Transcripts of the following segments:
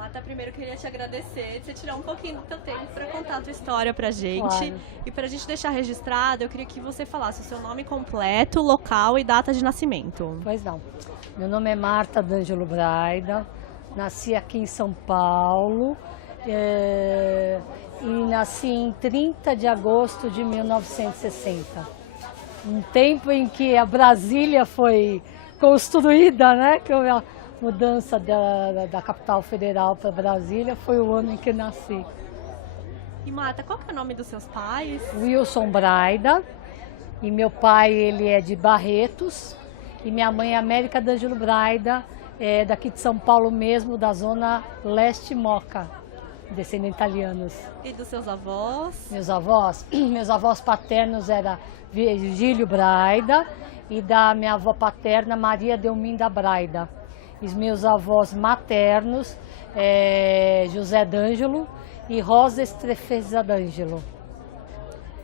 Marta, primeiro eu queria te agradecer, você tirar um pouquinho do teu tempo para contar a tua história pra gente. Claro. E pra gente deixar registrado, eu queria que você falasse o seu nome completo, local e data de nascimento. Pois não. Meu nome é Marta D'Angelo Braida, nasci aqui em São Paulo e nasci em 30 de agosto de 1960. Um tempo em que a Brasília foi construída, né? Que houve a mudança da capital federal para Brasília, foi o ano em que nasci. E Marta, qual que é o nome dos seus pais? Wilson Braida, e meu pai ele é de Barretos, e minha mãe é América D'Angelo Braida, daqui de São Paulo mesmo, da zona leste Moca, descendentes italianos. E dos seus avós? Meus avós paternos eram Virgílio Braida e da minha avó paterna Maria Delminda Braida. E os meus avós maternos, José D'Angelo e Rosa Estrefeza D'Angelo.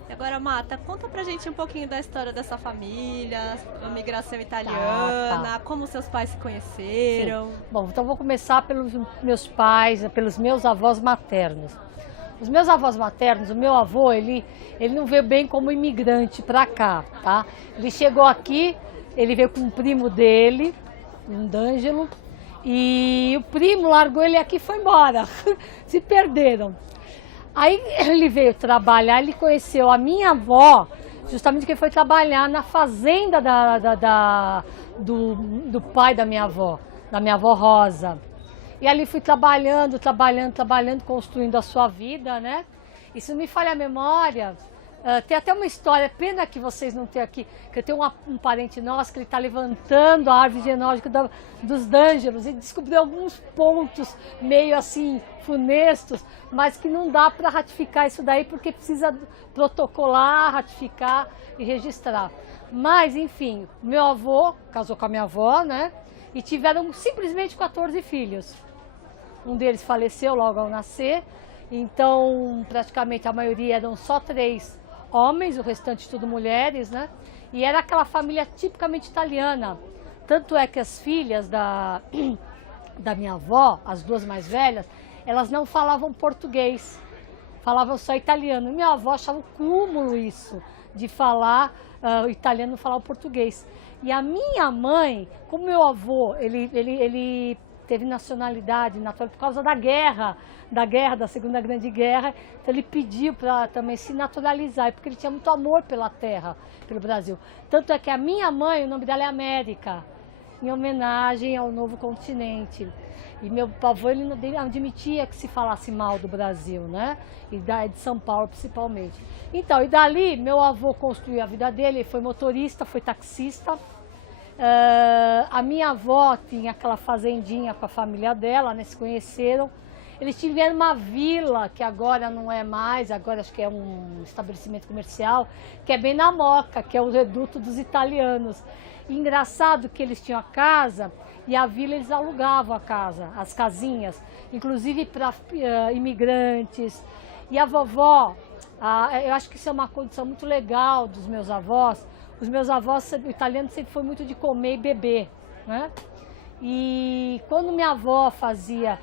E agora, Marta, conta pra gente um pouquinho da história dessa família, a migração italiana, como seus pais se conheceram. Sim. Bom, então vou começar pelos meus pais, pelos meus avós maternos. Os meus avós maternos, o meu avô, ele não veio bem como imigrante para cá, tá? Ele chegou aqui, ele veio com um primo dele, um D'Angelo, e o primo largou ele aqui e foi embora, se perderam. Aí ele veio trabalhar, ele conheceu a minha avó, justamente que ele foi trabalhar na fazenda do pai da minha avó Rosa. E ali fui trabalhando, construindo a sua vida, né? E se não me falha a memória, tem até uma história, pena que vocês não têm aqui, que eu tenho um parente nosso que ele está levantando a árvore genealógica dos D'Angelos e descobriu alguns pontos meio assim funestos, mas que não dá para ratificar isso daí porque precisa protocolar, ratificar e registrar. Mas, enfim, meu avô casou com a minha avó, né? E tiveram simplesmente 14 filhos. Um deles faleceu logo ao nascer, então praticamente a maioria eram só 3 homens, o restante tudo mulheres, né? E era aquela família tipicamente italiana. Tanto é que as filhas da minha avó, as 2 mais velhas, elas não falavam português, falavam só italiano. Minha avó achava um cúmulo isso, de falar o italiano e falar o português. E a minha mãe, como meu avô, ele teve nacionalidade natural por causa da Segunda Grande Guerra, então ele pediu para também se naturalizar, porque ele tinha muito amor pela terra, pelo Brasil. Tanto é que a minha mãe, o nome dela é América, em homenagem ao novo continente. E meu avô, ele não admitia que se falasse mal do Brasil, né? E de São Paulo, principalmente. Então, e dali, meu avô construiu a vida dele, ele foi motorista, foi taxista. A minha avó tinha aquela fazendinha com a família dela, né, se conheceram. Eles tiveram uma vila, que agora não é mais, agora acho que é um estabelecimento comercial, que é bem na Moca, que é o reduto dos italianos. E engraçado que eles tinham a casa e a vila eles alugavam a casa, as casinhas, inclusive para imigrantes. E a vovó, eu acho que isso é uma condição muito legal dos meus avós. Os meus avós, o italiano sempre foi muito de comer e beber, né? E quando minha avó fazia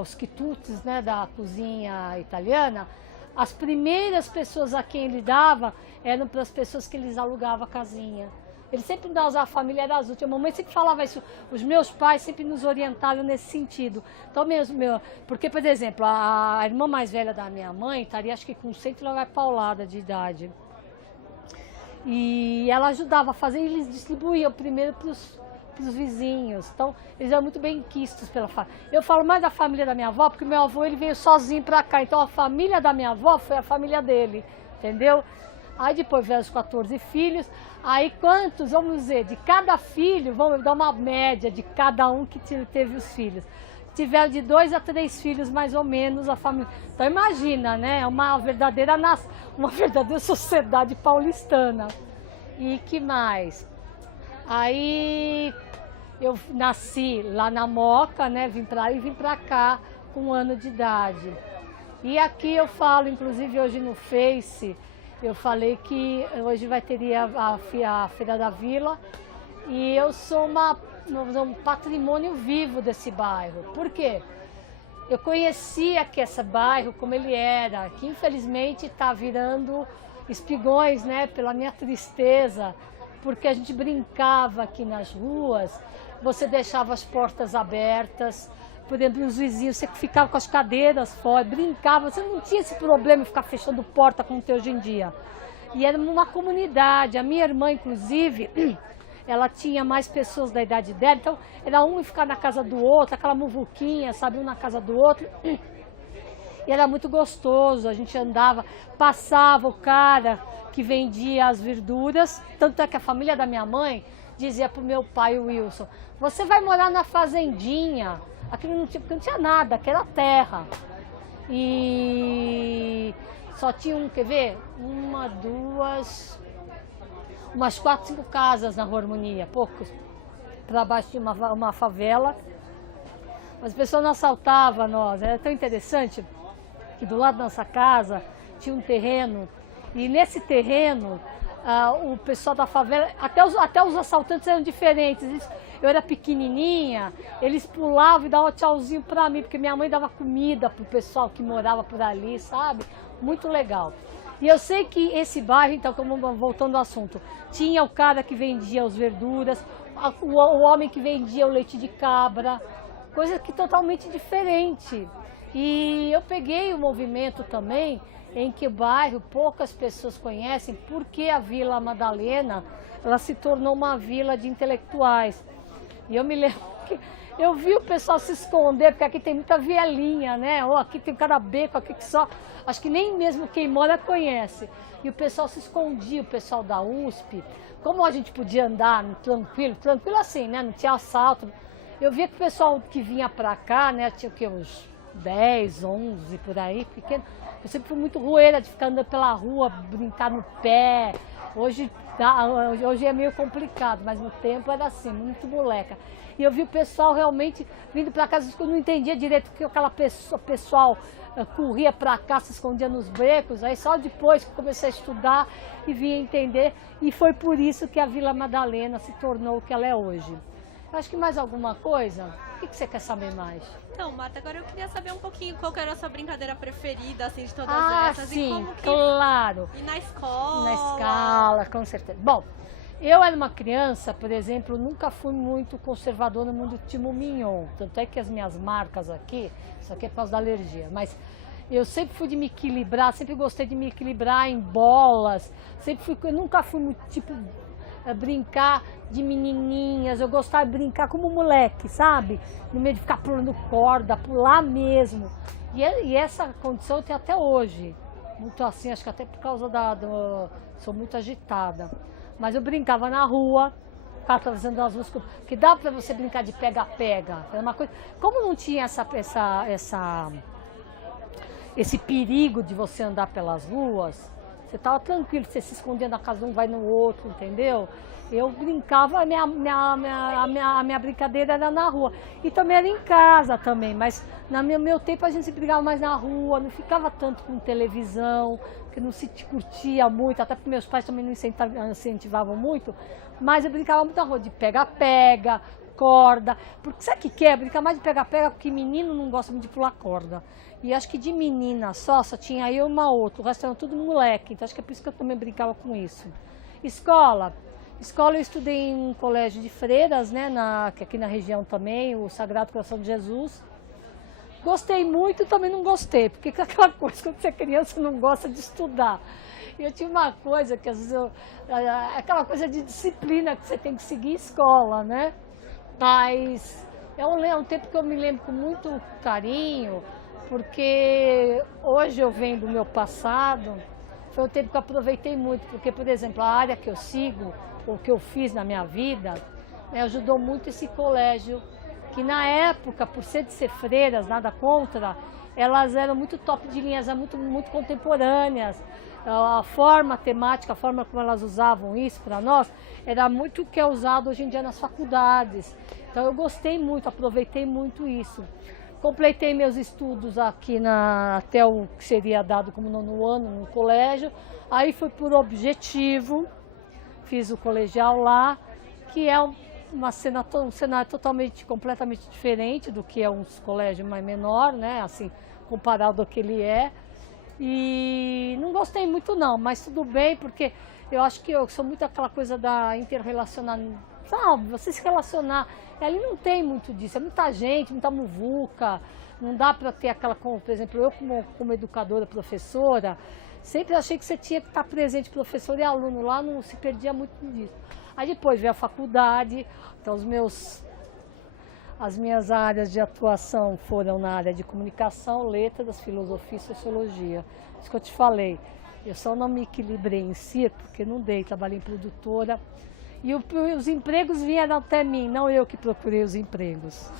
os quitutes, né, da cozinha italiana, as primeiras pessoas a quem ele dava eram para as pessoas que eles alugavam a casinha. Ele sempre nos a família era as últimas. A mamãe sempre falava isso. Os meus pais sempre nos orientaram nesse sentido. Então, porque, por exemplo, a irmã mais velha da minha mãe estaria, acho que com 100 e lá vai paulada de idade. E ela ajudava a fazer, e eles distribuíam primeiro para os vizinhos. Então, eles eram muito bem quistos pela família. Eu falo mais da família da minha avó, porque meu avô ele veio sozinho para cá. Então, a família da minha avó foi a família dele, entendeu? Aí depois vieram os 14 filhos. Aí quantos, vamos dizer, de cada filho, vamos dar uma média de cada um que teve os filhos. Tiveram de 2 a 3 filhos, mais ou menos, a família. Então imagina, né? Uma verdadeira sociedade paulistana. E que mais? Aí eu nasci lá na Moca, né? Vim pra cá com 1 ano de idade. E aqui eu falo, inclusive hoje no Face, eu falei que hoje vai ter a Feira da Vila e eu sou um patrimônio vivo desse bairro. Por quê? eu conhecia que esse bairro como ele era, que infelizmente está virando espigões, né, pela minha tristeza, porque a gente brincava aqui nas ruas, você deixava as portas abertas, por exemplo, os vizinhos, você ficava com as cadeiras fora, brincava, você não tinha esse problema de ficar fechando porta como tem hoje em dia. E era uma comunidade, a minha irmã, inclusive, ela tinha mais pessoas da idade dela, então era um ficar na casa do outro, aquela muvuquinha, sabe, um na casa do outro. E era muito gostoso, a gente andava, passava o cara que vendia as verduras, tanto é que a família da minha mãe dizia para o meu pai, o Wilson, você vai morar na fazendinha, aquilo não tinha, porque não tinha nada, aquela era terra. E só tinha quer ver? Uma, duas, umas 4, 5 casas na Rua Harmonia, poucos. Para baixo tinha uma favela, mas as pessoas não assaltavam nós, era tão interessante que do lado da nossa casa tinha um terreno, e nesse terreno o pessoal da favela, até os assaltantes eram diferentes. Eu era pequenininha, eles pulavam e davam tchauzinho pra mim, porque minha mãe dava comida pro pessoal que morava por ali, sabe? Muito legal. E eu sei que esse bairro, então, voltando ao assunto, tinha o cara que vendia as verduras, o homem que vendia o leite de cabra, coisa que totalmente diferente. E eu peguei o movimento também, em que o bairro poucas pessoas conhecem, porque a Vila Madalena, ela se tornou uma vila de intelectuais. E eu me lembro que eu vi o pessoal se esconder, porque aqui tem muita vielinha, né? Ou aqui tem cada beco, aqui que só, acho que nem mesmo quem mora conhece. E o pessoal se escondia, o pessoal da USP. Como a gente podia andar tranquilo assim, né? Não tinha assalto. Eu via que o pessoal que vinha pra cá, né? Tinha o quê? Uns 10, 11 por aí, pequeno. Eu sempre fui muito rueira de ficar andando pela rua, brincar no pé. Hoje é meio complicado, mas no tempo era assim, muito moleca. E eu vi o pessoal realmente vindo para cá, eu não entendia direito porque aquela pessoal corria para cá, se escondia nos becos. Aí só depois que comecei a estudar e vim entender. E foi por isso que a Vila Madalena se tornou o que ela é hoje. Acho que mais alguma coisa? O que você quer saber mais? Então, Marta, agora eu queria saber um pouquinho qual que era a sua brincadeira preferida, assim, de todas essas. Sim, e como que... claro. E na escola? Na escala, com certeza. Bom, eu era uma criança, por exemplo, nunca fui muito conservadora no mundo Timo Mignon. Tanto é que as minhas marcas aqui, isso aqui é por causa da alergia, mas eu sempre fui de me equilibrar, sempre gostei de me equilibrar em bolas, eu nunca fui muito, tipo, brincar de menininhas, eu gostava de brincar como moleque, sabe? No meio de ficar pulando corda, pular mesmo. E essa condição eu tenho até hoje. Muito assim, acho que até por causa sou muito agitada. Mas eu brincava na rua, ficava fazendo as músicas, que dava para você brincar de pega-pega. Era uma coisa. Como não tinha esse perigo de você andar pelas ruas, você estava tranquilo, você se escondia na casa de um, vai no outro, entendeu? Eu brincava, a minha brincadeira era na rua. E também era em casa também, mas no meu tempo a gente se brigava mais na rua, não ficava tanto com televisão, que não se curtia muito, até porque meus pais também não incentivavam muito, mas eu brincava muito na rua, de pega-pega, corda, porque sabe o que é? Brincar mais de pega-pega, porque menino não gosta muito de pular corda. E acho que de menina só tinha eu e uma outra, o resto era tudo moleque, então acho que é por isso que eu também brincava com isso. Escola eu estudei em um colégio de freiras, né, que aqui na região também, o Sagrado Coração de Jesus. Gostei muito e também não gostei, porque é aquela coisa, quando você é criança, não gosta de estudar. E eu tinha uma coisa que às vezes aquela coisa de disciplina que você tem que seguir escola, né? Mas é um tempo que eu me lembro com muito carinho, porque hoje eu venho do meu passado, foi um tempo que eu aproveitei muito, porque, por exemplo, a área que eu sigo, o que eu fiz na minha vida, ajudou muito esse colégio, que na época, por ser de ser freiras, nada contra, elas eram muito top de linha, eram muito contemporâneas. A forma temática, a forma como elas usavam isso para nós, era muito o que é usado hoje em dia nas faculdades. Então eu gostei muito, aproveitei muito isso. Completei meus estudos aqui até o que seria dado como 9º ano no colégio. Aí fui por objetivo, fiz o colegial lá, que é um cenário totalmente, completamente diferente do que é um colégio mais menor, né? Assim, comparado ao que ele é. E não gostei muito não, mas tudo bem, porque eu acho que eu sou muito aquela coisa da interrelacionar, sabe? Você se relacionar, ali não tem muito disso, é muita gente, muita muvuca, não dá para ter aquela, por exemplo, eu como educadora, professora, sempre achei que você tinha que estar presente, professor e aluno, lá não se perdia muito disso. Aí depois veio a faculdade, então as minhas áreas de atuação foram na área de comunicação, letras, filosofia e sociologia. Isso que eu te falei. Eu só não me equilibrei em si, porque não dei, trabalhei em produtora. E os empregos vieram até mim, não eu que procurei os empregos.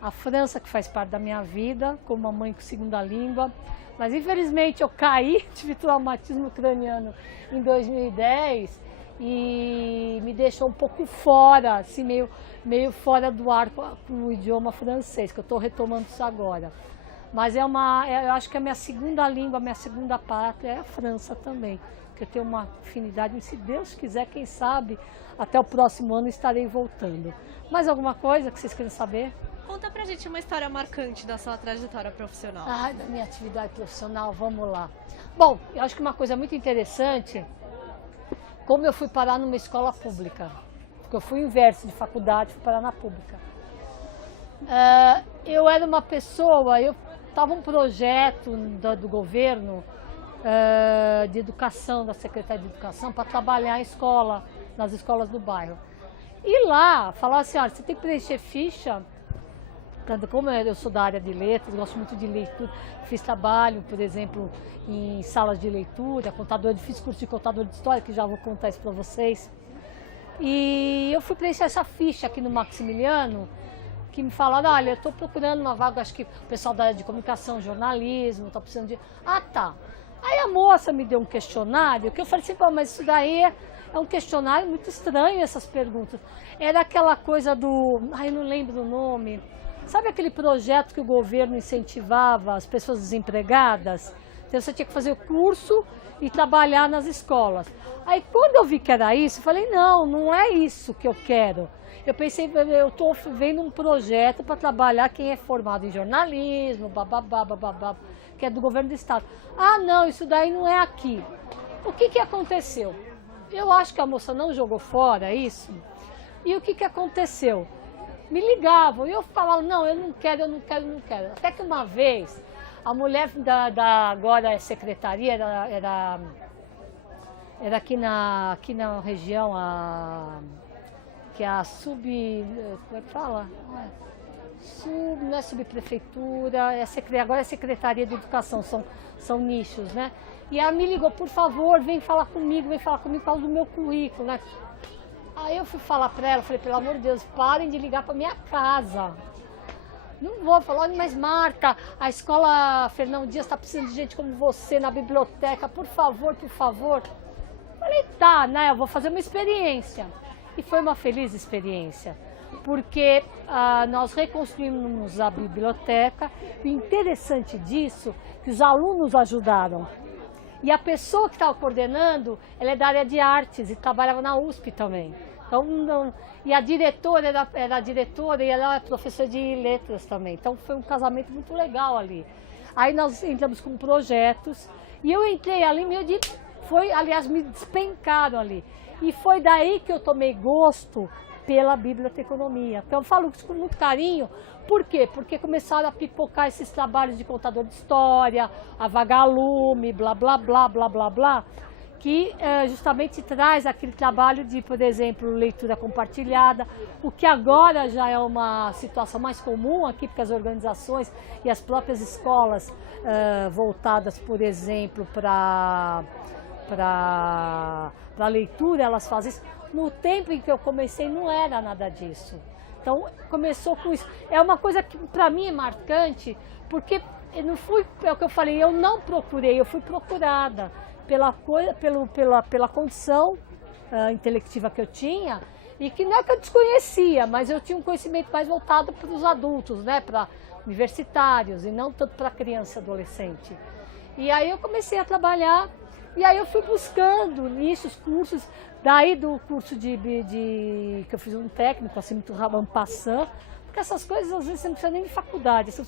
A França, que faz parte da minha vida, como uma mãe com segunda língua. Mas infelizmente eu caí, tive traumatismo craniano em 2010 e me deixou um pouco fora, assim, meio fora do ar com o idioma francês, que eu estou retomando isso agora. Mas eu acho que a minha segunda língua, a minha segunda pátria é a França também, que eu tenho uma afinidade, se Deus quiser, quem sabe, até o próximo ano estarei voltando. Mais alguma coisa que vocês querem saber? Conta pra gente uma história marcante da sua trajetória profissional. Da minha atividade profissional, vamos lá. Bom, eu acho que uma coisa muito interessante, como eu fui parar numa escola pública, porque eu fui inverso de faculdade, fui parar na pública. Eu era uma pessoa, estava um projeto do governo de educação, da Secretaria de Educação, para trabalhar em escola, nas escolas do bairro. E lá, falava assim, olha, você tem que preencher ficha. Como eu sou da área de letras, gosto muito de leitura, fiz trabalho, por exemplo, em salas de leitura, fiz curso de contador de história, que já vou contar isso para vocês. E eu fui preencher essa ficha aqui no Maximiliano, que me falaram, olha, eu estou procurando uma vaga, acho que o pessoal da área de comunicação, jornalismo, está precisando de... Ah, tá. Aí a moça me deu um questionário, que eu falei assim, pô, mas isso daí é um questionário muito estranho, essas perguntas. Era aquela coisa do... eu não lembro o nome... Sabe aquele projeto que o governo incentivava as pessoas desempregadas? Então você tinha que fazer o curso e trabalhar nas escolas. Aí quando eu vi que era isso, eu falei, não é isso que eu quero. Eu pensei, eu estou vendo um projeto para trabalhar quem é formado em jornalismo, bababá, que é do governo do estado. Ah, não, isso daí não é aqui. O que aconteceu? Eu acho que a moça não jogou fora isso. E o que aconteceu? Me ligavam e eu falava, não, eu não quero. Até que uma vez, a mulher agora é secretaria, era aqui na região, que é a como é que fala? Não é subprefeitura, agora é Secretaria de Educação, são nichos, né? E ela me ligou, por favor, vem falar comigo por causa do meu currículo, né? Aí eu fui falar para ela, falei, pelo amor de Deus, parem de ligar para minha casa. Não vou falar, mas Marta, a escola Fernão Dias está precisando de gente como você na biblioteca, por favor. Falei, tá, né, eu vou fazer uma experiência. E foi uma feliz experiência, porque nós reconstruímos a biblioteca. O interessante disso é que os alunos ajudaram. E a pessoa que estava coordenando, ela é da área de artes e trabalhava na USP também. Então, e a diretora era a diretora e ela é professora de letras também. Então foi um casamento muito legal ali. Aí nós entramos com projetos e eu entrei ali, aliás, me despencaram ali. E foi daí que eu tomei gosto pela biblioteconomia. Então eu falo isso com muito carinho. Por quê? Porque começaram a pipocar esses trabalhos de contador de história, a vagalume, blá, blá, blá, blá, blá, blá, que justamente traz aquele trabalho de, por exemplo, leitura compartilhada, o que agora já é uma situação mais comum aqui, porque as organizações e as próprias escolas voltadas, por exemplo, para leitura, elas fazem isso. No tempo em que eu comecei não era nada disso. Então começou com isso. É uma coisa que para mim é marcante, porque eu não fui, é o que eu falei, eu não procurei, eu fui procurada pela condição intelectiva que eu tinha, e que não é que eu desconhecia, mas eu tinha um conhecimento mais voltado para os adultos, né, para universitários, e não tanto para criança e adolescente. E aí eu comecei a trabalhar. E aí eu fui buscando nichos, cursos, Daí do curso que eu fiz um técnico, assim, muito en passant, porque essas coisas às vezes você não precisa nem de faculdade. Assim,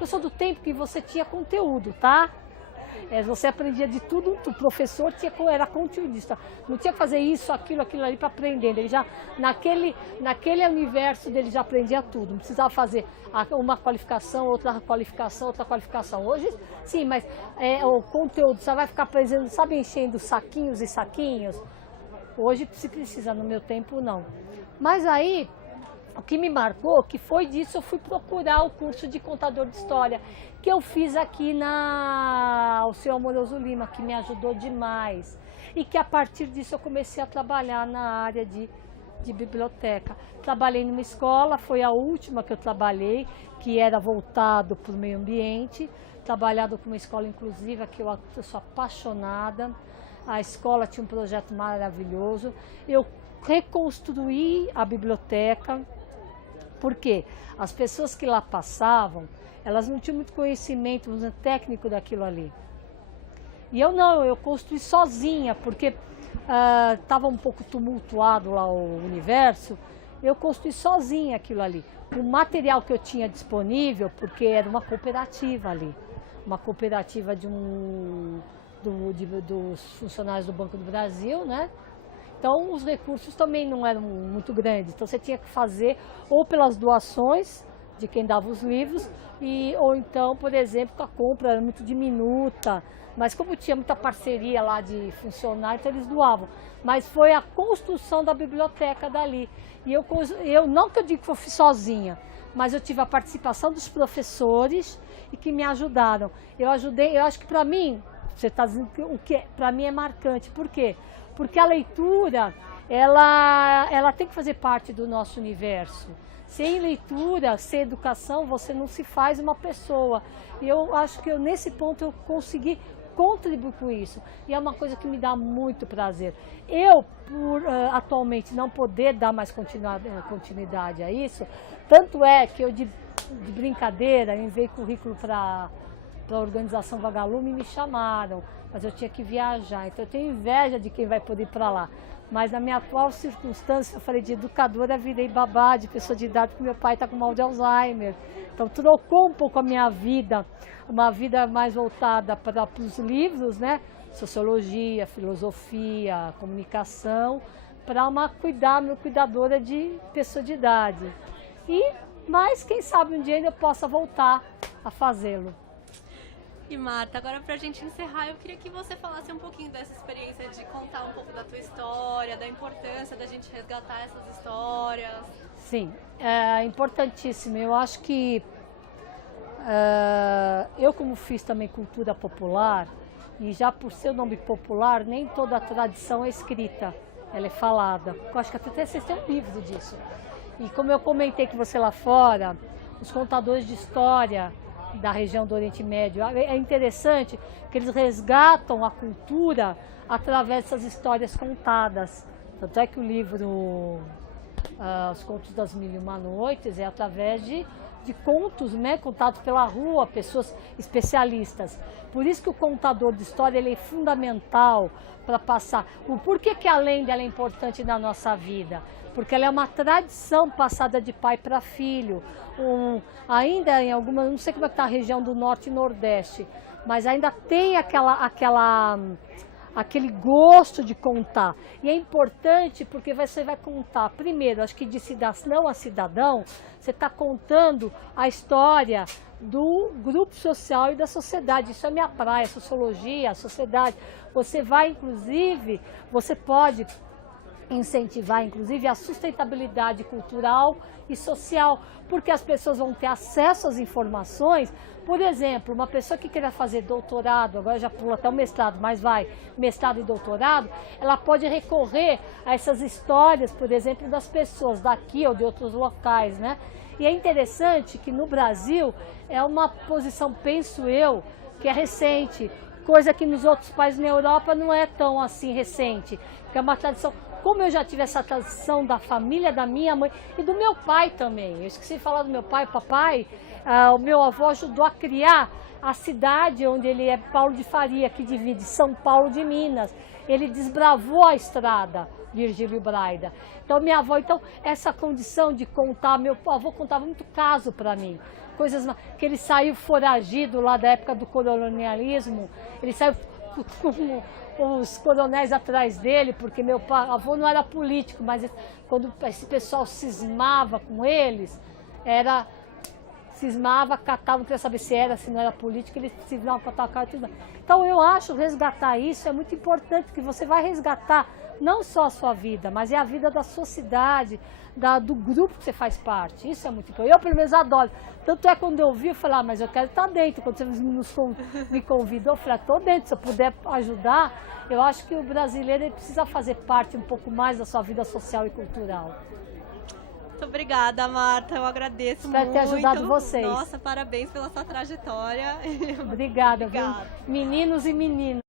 eu sou do tempo que você tinha conteúdo, tá? Você aprendia de tudo, o professor era conteudista, não tinha que fazer isso, aquilo ali para aprender. Ele já, naquele universo dele já aprendia tudo, não precisava fazer uma qualificação, outra qualificação, outra qualificação. Hoje, sim, mas o conteúdo, você vai ficar aprendendo, sabe, enchendo saquinhos e saquinhos? Hoje se precisa, no meu tempo não. Mas aí, o que me marcou, que foi disso, eu fui procurar o curso de contador de história, que eu fiz aqui o seu Amoroso Lima, que me ajudou demais. E que a partir disso eu comecei a trabalhar na área de biblioteca. Trabalhei numa escola, foi a última que eu trabalhei, que era voltado para o meio ambiente, trabalhado com uma escola inclusiva, que eu sou apaixonada. A escola tinha um projeto maravilhoso. Eu reconstruí a biblioteca, porque as pessoas que lá passavam, elas não tinham muito conhecimento técnico daquilo ali. E eu não, eu construí sozinha, porque estava um pouco tumultuado lá o universo, eu construí sozinha aquilo ali. O material que eu tinha disponível, porque era uma cooperativa ali, uma cooperativa dos funcionários do Banco do Brasil, né? Então os recursos também não eram muito grandes, então você tinha que fazer ou pelas doações de quem dava os livros, ou então, por exemplo, a compra era muito diminuta, mas como tinha muita parceria lá de funcionários, então eles doavam. Mas foi a construção da biblioteca dali. E eu não que eu digo que eu fiz sozinha, mas eu tive a participação dos professores e que me ajudaram. Eu acho que para mim, você está dizendo que o que para mim é marcante. Por quê? Porque a leitura, ela tem que fazer parte do nosso universo. Sem leitura, sem educação, você não se faz uma pessoa. E eu acho que nesse ponto eu consegui contribuir com isso. E é uma coisa que me dá muito prazer. Eu, por atualmente não poder dar mais continuidade a isso, tanto é que eu de brincadeira enviei currículo para a organização Vagalume e me chamaram, mas eu tinha que viajar. Então eu tenho inveja de quem vai poder ir para lá. Mas na minha atual circunstância, eu falei de educadora, virei babá de pessoa de idade, porque meu pai está com mal de Alzheimer. Então trocou um pouco a minha vida, uma vida mais voltada para os livros, né? Sociologia, filosofia, comunicação, para uma cuidadora de pessoa de idade. Mas quem sabe um dia ainda eu possa voltar a fazê-lo. E Marta, agora pra gente encerrar, eu queria que você falasse um pouquinho dessa experiência de contar um pouco da tua história, da importância da gente resgatar essas histórias. Sim, é importantíssimo. Eu acho que eu, como fiz também cultura popular, e já por ser o nome popular, nem toda a tradição é escrita, ela é falada. Eu acho que até vocês têm um livro disso. E como eu comentei que você lá fora, os contadores de história da região do Oriente Médio, é interessante que eles resgatam a cultura através dessas histórias contadas. Tanto é que o livro Os Contos das Mil e Uma Noites é através de contos, né, contados pela rua, pessoas especialistas. Por isso que o contador de história ele é fundamental para passar. O porquê que a lenda ela é importante na nossa vida? Porque ela é uma tradição passada de pai para filho. Ainda em algumas, não sei como é que está a região do Norte e Nordeste, mas ainda tem aquele gosto de contar. E é importante porque você vai contar, primeiro, acho que de cidadão a cidadão, você está contando a história do grupo social e da sociedade. Isso é minha praia, sociologia, a sociedade. Você vai, inclusive, você pode incentivar, inclusive, a sustentabilidade cultural e social, porque as pessoas vão ter acesso às informações. Por exemplo, uma pessoa que queira fazer doutorado, agora já pula até o mestrado, mas mestrado e doutorado, ela pode recorrer a essas histórias, por exemplo, das pessoas daqui ou de outros locais, né? E é interessante que no Brasil é uma posição, penso eu, que é recente, coisa que nos outros países na Europa não é tão assim recente, que é uma tradição. Como eu já tive essa tradição da família da minha mãe e do meu pai também. Eu esqueci de falar do meu pai, papai. O meu avô ajudou a criar a cidade onde ele é, Paulo de Faria, que divide São Paulo de Minas. Ele desbravou a estrada Virgílio Braida. Então, minha avó, essa condição de contar, meu avô contava muito caso para mim. Coisas que ele saiu foragido lá da época do colonialismo, ele saiu com os coronéis atrás dele, porque meu avô não era político, mas quando esse pessoal cismava com eles, cismava, catava, não queria saber se não era político, ele cismava, catava, catava, tudo. Então eu acho resgatar isso é muito importante, que você vai resgatar não só a sua vida, mas é a vida da sua cidade, do grupo que você faz parte. Isso é muito importante. Eu, pelo menos, adoro. Tanto é quando eu vi, eu falei, mas eu quero estar dentro. Quando você me convidou, eu falei, estou dentro. Se eu puder ajudar, eu acho que o brasileiro ele precisa fazer parte um pouco mais da sua vida social e cultural. Muito obrigada, Marta. Eu agradeço muito. Espero ter ajudado vocês. Nossa, parabéns pela sua trajetória. Obrigada, Obrigada. Viu? Meninos e meninas.